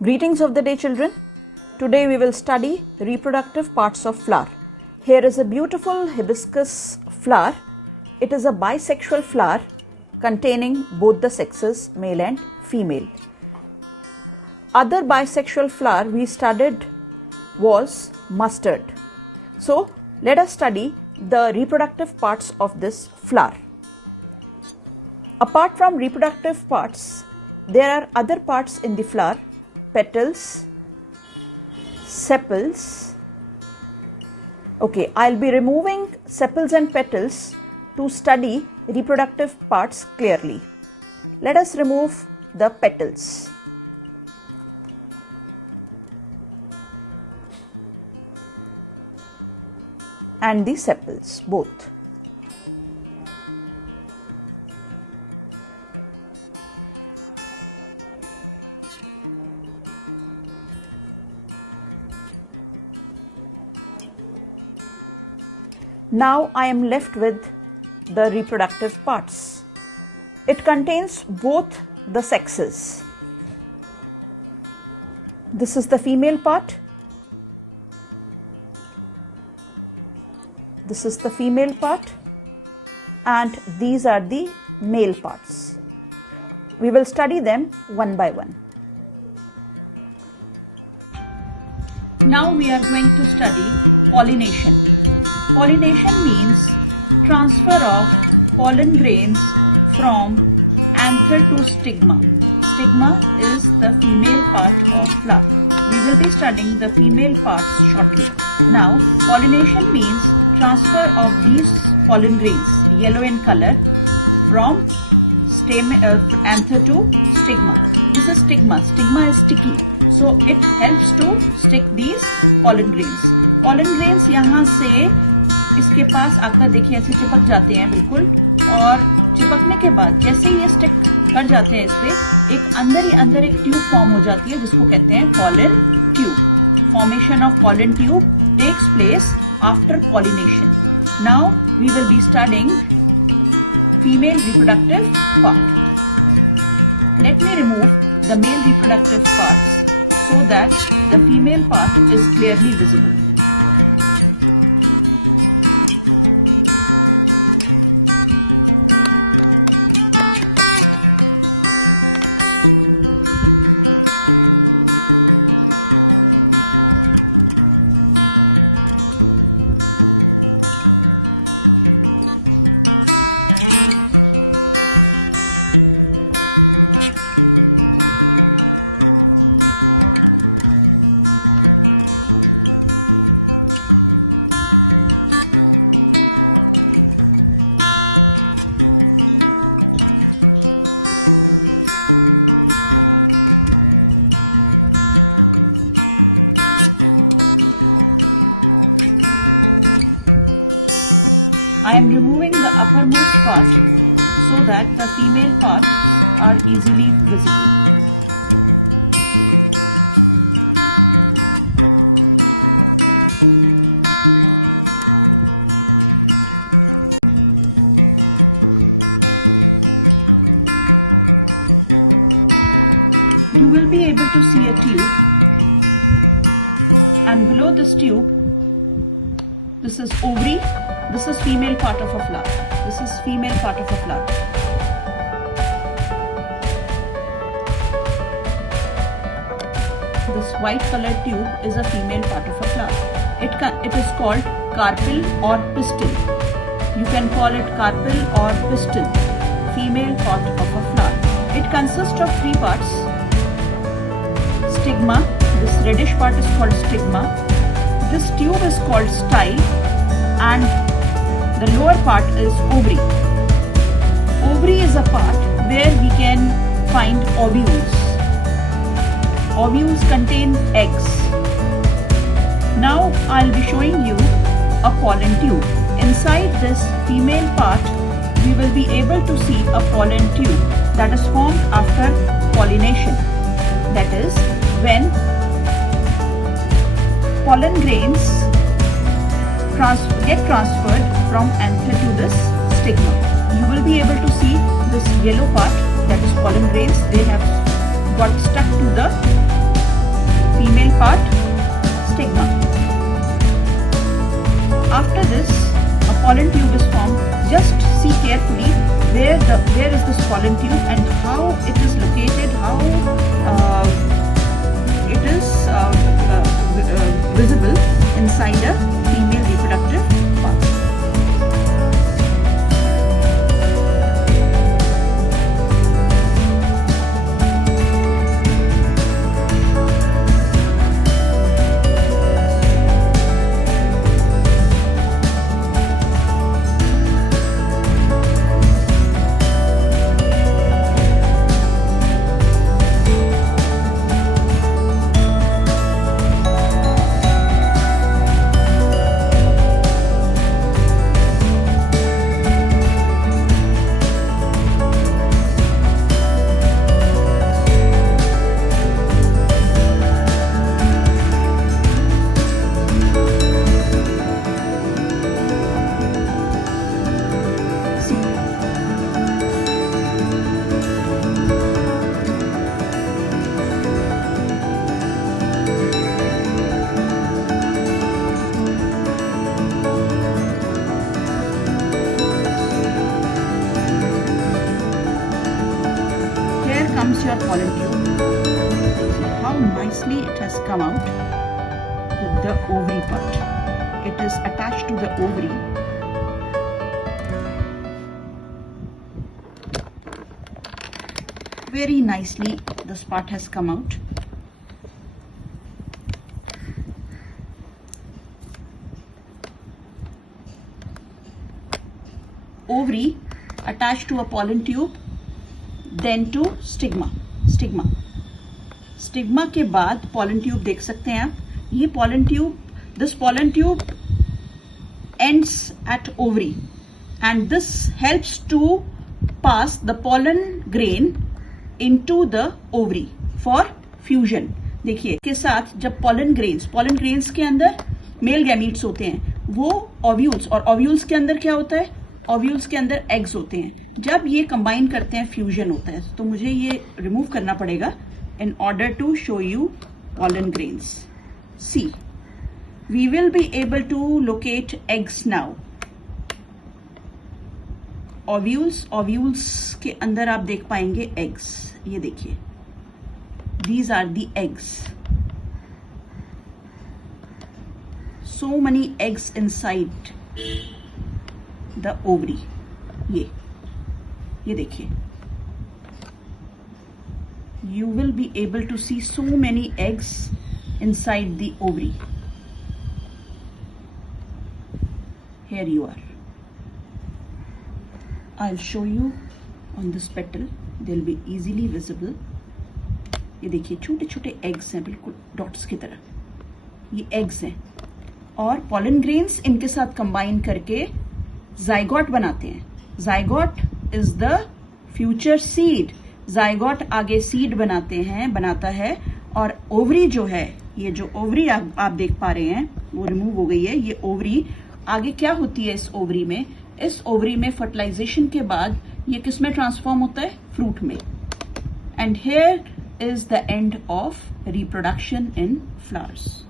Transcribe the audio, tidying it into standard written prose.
Greetings of the day, children. Today we will study reproductive parts of flower. Here is a beautiful hibiscus flower. It is a bisexual flower containing both the sexes, male and female. Other bisexual flower we studied was mustard. So let us study the reproductive parts of this flower. Apart from reproductive parts, there are other parts in the flower: petals, sepals. Okay, I'll be removing sepals and petals to study reproductive parts clearly. Let us remove the petals. And the sepals, both. Now I am left with the reproductive parts. It contains both the sexes. This is the female part. This is the female part. And these are the male parts. We will study them one by one. Now we are going to study pollination. Pollination means transfer of pollen grains from anther to stigma. Stigma is the female part of flower. We will be studying the female parts shortly. Now, pollination means transfer of these pollen grains, yellow in color, from anther to stigma. This is stigma. Stigma is sticky, so it helps to stick these pollen grains. Pollen grains यहाँ से इसके पास आकर देखिए ऐसे चिपक जाते हैं बिल्कुल, और चिपकने के बाद जैसे ये स्टिक कर जाते हैं इस पे, एक अंदर एक ट्यूब फॉर्म हो जाती है जिसको कहते हैं pollen tube. Formation of pollen tube takes place after pollination. Now we will be studying female reproductive part. Let me remove the male reproductive parts so that the female part is clearly visible. This white colored tube is a female part of a flower. It is called carpel or pistil. You can call it carpel or pistil, female part of a flower. It consists of three parts. Stigma, this reddish part is called stigma. This tube is called style, and the lower part is ovary. Ovary is a part where we can find ovules. Ovules contain eggs. Now I'll be showing you a pollen tube. Inside this female part, we will be able to see a pollen tube that is formed after pollination. That is, when pollen grains get transferred from anther to this stigma. You will be able to see this yellow part, that is pollen grains. They have got stuck to the part? Stigma. After this, a pollen tube is formed. Just see carefully where is this pollen tube and how it is located, how it is visible inside a female reproductive part. Your pollen tube. See how nicely it has come out with the ovary part. It is attached to the ovary. Very nicely this part has come out. Ovary attached to a pollen tube, then to stigma. Stigma के बाद pollen tube देख सकते हैं आप. ये pollen tube, this pollen tube ends at ovary and this helps to pass the pollen grain into the ovary for fusion. देखिए के साथ जब pollen grains के अंदर मेल गैमीट्स होते हैं, वो ओव्यूल्स, और ओव्यूल्स के अंदर क्या होता है? ओव्यूल्स के अंदर एग्स होते हैं. जब ये कंबाइन करते हैं फ्यूजन होता है. तो मुझे ये रिमूव करना पड़ेगा in order to show you pollen grains. See, we will be able to locate eggs now. Ovules के अंदर आप देख पाएंगे एग्स. ये देखिए, these are the eggs. So many eggs inside the ovary. ये देखिए, you will be able to see so many eggs inside the ovary. Here you are. I'll show you on this petal. They'll be easily visible. ये देखिए छोटे छोटे eggs हैं, बिल्कुल dots की तरह. ये eggs हैं और pollen grains इनके साथ combine करके zygote बनाते हैं. Zygote is the future seed. zygote आगे seed बनाता है और ओवरी जो है, ये जो ओवरी आप देख पा रहे हैं वो रिमूव हो गई है. ये ओवरी आगे क्या होती है? इस ओवरी में फर्टिलाइजेशन के बाद ये किस में ट्रांसफॉर्म होता है? फ्रूट में. And here is the end of reproduction in flowers.